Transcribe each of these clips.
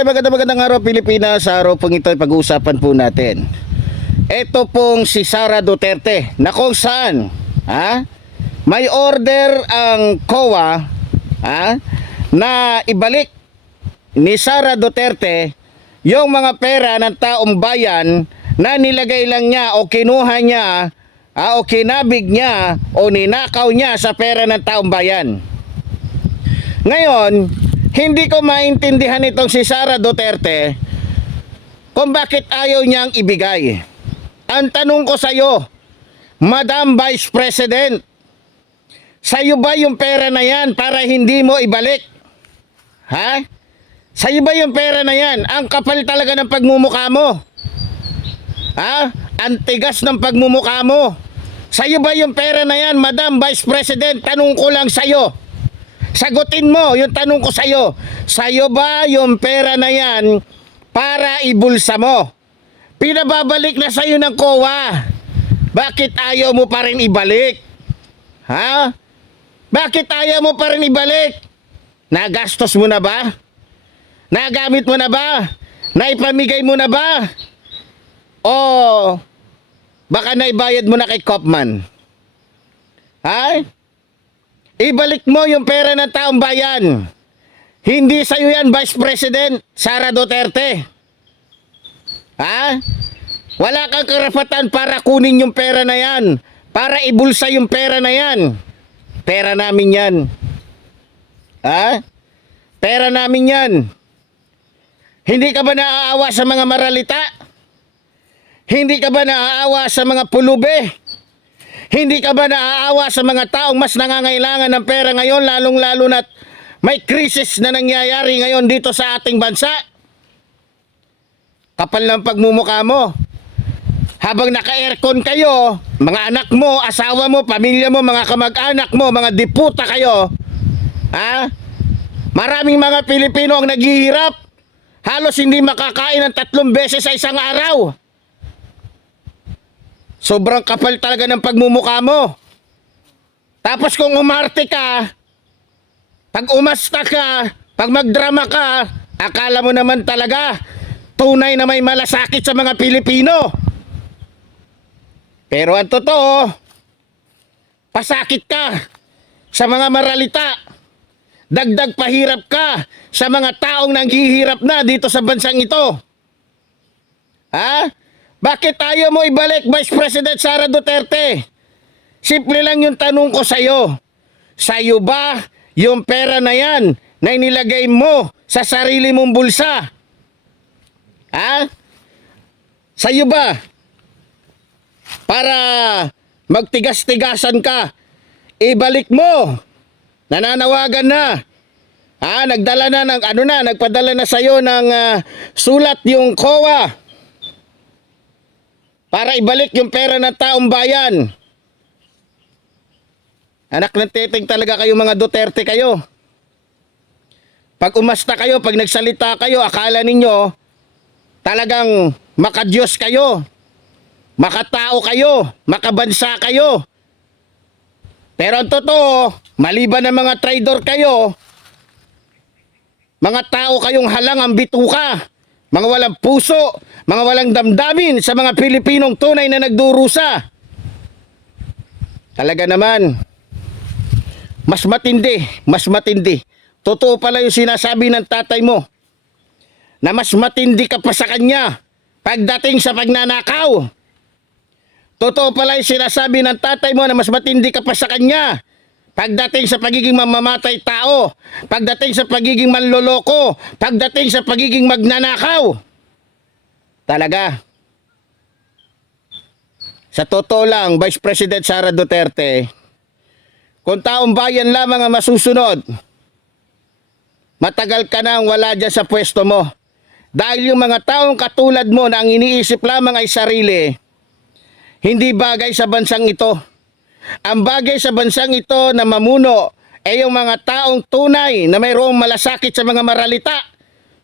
Okay, magandang araw Pilipinas. Sa araw pong ito, pag-uusapan po natin ito pong si Sara Duterte na kung saan may order ang COA na ibalik ni Sara Duterte yung mga pera ng taong bayan na nilagay lang niya o kinuha niya o kinabig niya o ninakaw niya sa pera ng taong bayan. Ngayon, hindi ko maintindihan itong si Sara Duterte kung bakit ayaw niyang ibigay. Ang tanong ko sa iyo, Madam Vice President, sa'yo ba yung pera na yan para hindi mo ibalik? Sa'yo ba yung pera na yan? Ang kapal talaga ng pagmumukha mo. Ang tigas ng pagmumukha mo. Sa'yo ba yung pera na yan, Madam Vice President? Tanong ko lang sa'yo. Sagutin mo yung tanong ko sa'yo. Sa'yo ba yung pera na yan para ibulsa mo? Pinababalik na sa'yo ng COA. Bakit ayaw mo pa rin ibalik? Bakit ayaw mo pa rin ibalik? Nagastos mo na ba? Nagamit mo na ba? Naipamigay mo na ba? O baka naibayad mo na kay Kopman? Ibalik mo yung pera ng taong bayan. Hindi sa'yo yan, Vice President Sara Duterte. Wala kang karapatan para kunin yung pera na yan. Para ibulsa yung pera na yan. Pera namin yan. Pera namin yan. Hindi ka ba naaawa sa mga maralita? Hindi ka ba naaawa sa mga pulube? Hindi ka ba naaawa sa mga taong mas nangangailangan ng pera ngayon, lalong-lalo na't may krisis na nangyayari ngayon dito sa ating bansa? Kapal ng pagmumukha mo. Habang naka-aircon kayo, mga anak mo, asawa mo, pamilya mo, mga kamag-anak mo, mga diputa kayo, maraming mga Pilipino ang naghihirap. Halos hindi makakain ng 3 beses sa isang araw. Sobrang kapal talaga ng pagmumukha mo. Tapos kung umarte ka, pag umasta ka, pag magdrama ka, akala mo naman talaga tunay na may malasakit sa mga Pilipino. Pero ang totoo, pasakit ka sa mga maralita. Dagdag pahirap ka sa mga taong nanghihirap na dito sa bansang ito. Bakit ayaw mo ibalik, Vice President Sara Duterte? Simple lang yung tanong ko sa'yo. Sa'yo ba yung pera na yan na inilagay mo sa sarili mong bulsa? Sa'yo ba? Para magtigas-tigasan ka, ibalik mo. Nananawagan na. Nagdala na ng nagpadala na sa'yo ng sulat yung COA. Para ibalik yung pera ng taong bayan. Anak ng teteng talaga kayo, mga Duterte kayo. Pag umasta kayo, pag nagsalita kayo, akala ninyo talagang makadiyos kayo. Makatao kayo, makabansa kayo. Pero ang totoo, maliban ng mga traidor kayo, mga tao kayong halang ang bituka. Mga walang puso, mga walang damdamin sa mga Pilipinong tunay na nagdurusa. Talaga naman, mas matindi. Totoo pala yung sinasabi ng tatay mo, na mas matindi ka pa sa kanya pagdating sa pagnanakaw. Totoo pala yung sinasabi ng tatay mo na mas matindi ka pa sa kanya pagdating sa pagiging mamamatay tao, pagdating sa pagiging manloloko, pagdating sa pagiging magnanakaw. Talaga. Sa totoo lang, Vice President Sara Duterte, kung taong bayan lamang ang masusunod, matagal ka nang wala dyan sa pwesto mo. Dahil yung mga taong katulad mo na ang iniisip lamang ay sarili, hindi bagay sa bansang ito. Ang bagay sa bansang ito na mamuno ay yung mga taong tunay na mayroong malasakit sa mga maralita.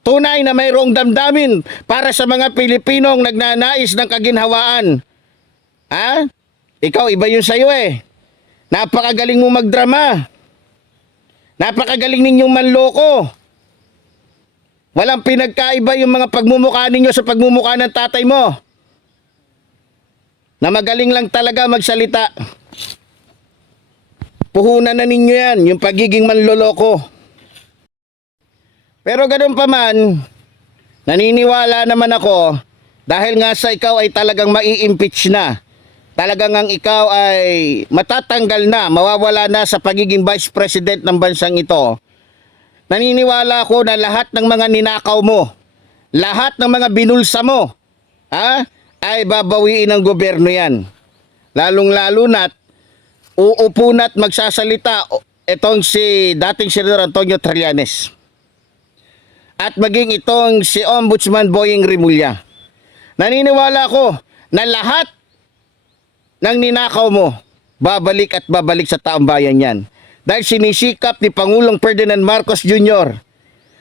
Tunay na mayroong damdamin para sa mga Pilipinong nagnanais ng kaginhawaan. Ikaw, iba yun sa'yo eh. Napakagaling mo magdrama. Napakagaling ninyong manloko. Walang pinagkaiba yung mga pagmumukha ninyo sa pagmumukha ng tatay mo. Na magaling lang talaga magsalita. Puhunan na ninyo yan, yung pagiging manloloko. Pero ganun pa man, naniniwala naman ako, dahil nga sa ikaw ay talagang mai-impeach na. Talagang ang ikaw ay matatanggal na, mawawala na sa pagiging vice president ng bansang ito. Naniniwala ako na lahat ng mga ninakaw mo, lahat ng mga binulsa mo, ay babawiin ng gobyerno yan. Lalong-lalo na't uupo na't magsasalita itong si dating Senador Antonio Trillanes. At maging itong si Ombudsman Boying Rimulya. Naniniwala ako na lahat ng ninakaw mo, babalik at babalik sa taong bayan yan. Dahil sinisikap ni Pangulong Ferdinand Marcos Jr.,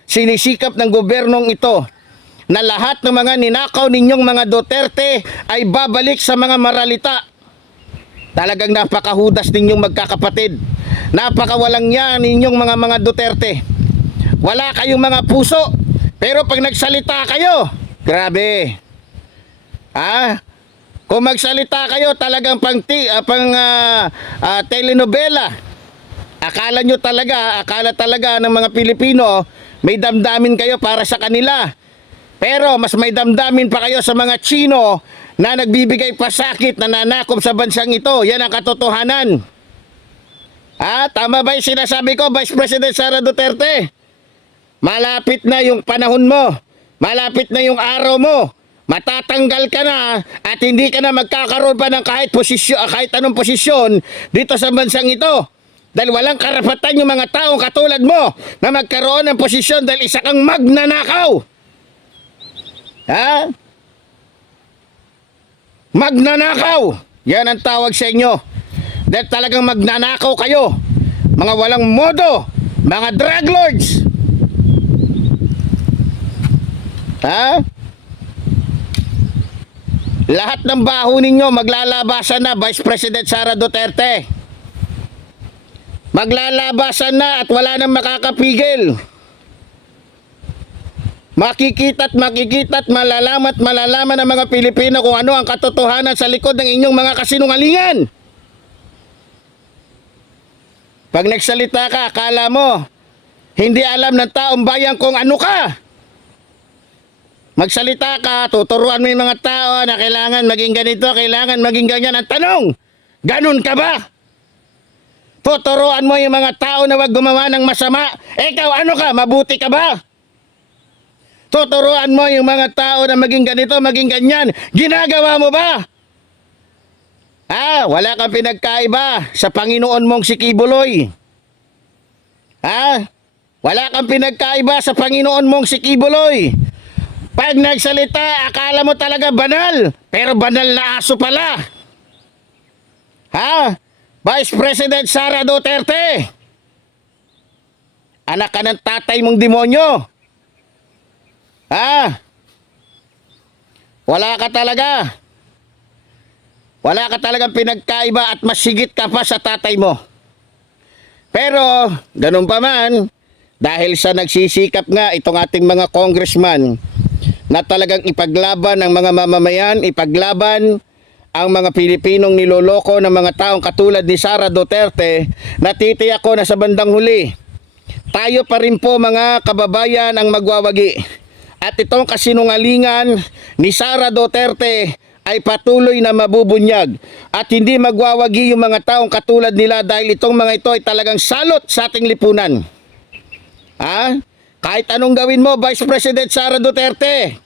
sinisikap ng gobyernong ito, na lahat ng mga ninakaw ninyong mga Duterte ay babalik sa mga maralita. Talagang napakahudas ninyong magkakapatid. Napakawalang yan ninyong mga Duterte. Wala kayong mga puso. Pero pag nagsalita kayo, grabe. Kung magsalita kayo talagang telenovela. Akala talaga ng mga Pilipino may damdamin kayo para sa kanila. Pero mas may damdamin pa kayo sa mga Chino na nagbibigay pasakit, na nanakop sa bansang ito. Yan ang katotohanan. Tama ba yung sinasabi ko, Vice President Sara Duterte? Malapit na yung panahon mo. Malapit na yung araw mo. Matatanggal ka na at hindi ka na magkakaroon pa ng kahit anong posisyon dito sa bansang ito. Dahil walang karapatan yung mga taong katulad mo na magkaroon ng posisyon dahil isa kang magnanakaw. Magnanakaw. Yan ang tawag sa inyo. Dahil talagang magnanakaw kayo. Mga walang modo. Mga drug lords. Lahat ng baho ninyo maglalabasan na, Vice President Sara Duterte. Maglalabasan na at wala nang makakapigil. Makikita't malalaman ng mga Pilipino kung ano ang katotohanan sa likod ng inyong mga kasinungalingan. Pag nagsalita ka, akala mo hindi alam ng taong bayan kung ano ka. Magsalita ka, tuturuan mo yung mga tao na kailangan maging ganito, kailangan maging ganyan. Ang tanong, ganun ka ba? Tuturuan mo yung mga tao na wag gumawa ng masama. Ikaw, ano ka? Mabuti ka ba? Tuturuan mo yung mga tao na maging ganito, maging ganyan. Ginagawa mo ba? Wala kang pinagkaiba sa Panginoon mong si Kibuloy. Wala kang pinagkaiba sa Panginoon mong si Kibuloy. Pag nagsalita, akala mo talaga banal. Pero banal na aso pala. Vice President Sara Duterte. Anak ka ng tatay mong demonyo. Wala ka talaga. Wala ka talagang pinagkaiba at masigit ka pa sa tatay mo. Pero, ganun pa man, dahil sa nagsisikap nga itong ating mga congressman na talagang ipaglaban ang mga mamamayan, ipaglaban ang mga Pilipinong niloloko ng mga taong katulad ni Sara Duterte, natitiyak ko na sa bandang huli, tayo pa rin po mga kababayan ang magwawagi. At itong kasinungalingan ni Sara Duterte ay patuloy na mabubunyag at hindi magwawagi yung mga taong katulad nila dahil itong mga ito ay talagang salot sa ating lipunan. Kahit anong gawin mo, Vice President Sara Duterte,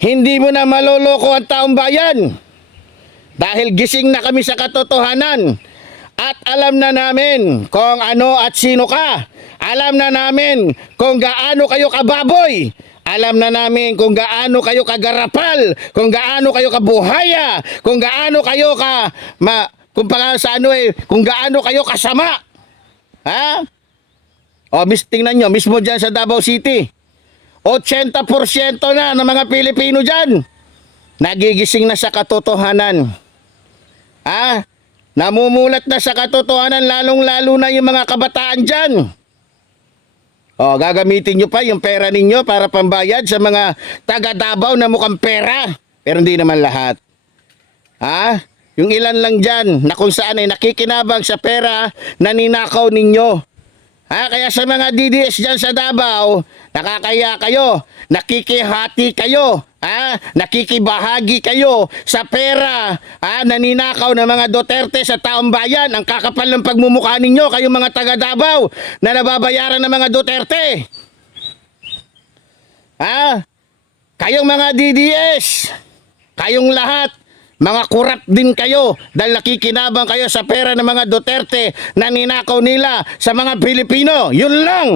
hindi mo na maloloko ang taong bayan. Dahil gising na kami sa katotohanan at alam na namin kung ano at sino ka. Alam na namin kung gaano kayo kababoy. Alam na namin kung gaano kayo kagarapal, kung gaano kayo kabuhaya, kung gaano kayo kung gaano kayo kasama. Tingnan nyo, mismo dyan sa Davao City, 80% na ng mga Pilipino dyan nagigising na sa katotohanan. Namumulat na sa katotohanan, lalong-lalo na yung mga kabataan dyan. O, gagamitin nyo pa yung pera ninyo para pambayad sa mga taga Davao na mukhang pera. Pero hindi naman lahat. Ha? Yung ilan lang dyan na kung saan ay nakikinabang sa pera na ninakaw ninyo. Ha? Kaya sa mga DDS dyan sa Davao, nakakaya kayo, nakikihati kayo, ha? Nakikibahagi kayo sa pera na ninakaw ng mga Duterte sa taong bayan. Ang kakapal ng pagmumukha ninyo, kayong mga taga Davao na nababayaran ng mga Duterte. Ha? Kayong mga DDS, kayong lahat, mga kurap din kayo dahil nakikinabang kayo sa pera ng mga Duterte na ninakaw nila sa mga Pilipino. Yun lang.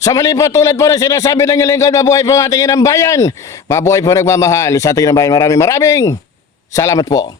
Sa mali po, tulad po na sinasabi ng lingkod, mabuhay po ang ating inang bayan. Mabuhay po nagmamahal sa ating inang bayan. Maraming salamat po.